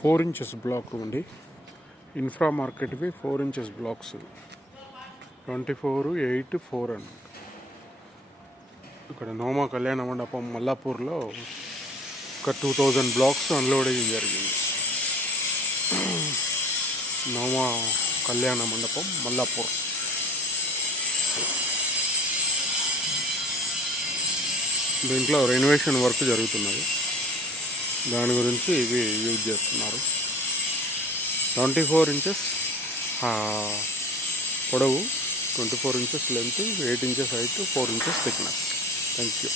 4 inches black ఉంది. Infra మార్కెట్వి 4 inches blocks 24/8/4 అని. ఇక్కడ నోమా కళ్యాణ మండపం మల్లాపూర్లో ఒక 2000 బ్లాక్స్ అన్లోడ్ అయ్యి జరిగింది. నోమా కళ్యాణ మండపం మల్లాపూర్. దీంట్లో రెనోవేషన్ వర్క్ జరుగుతున్నది. దాని గురించి ఇవి యూజ్ చేస్తున్నారు. 24 ఇంచెస్ పొడవు, 24 inches length, 8 inches height, 4 inches thickness. Thank you.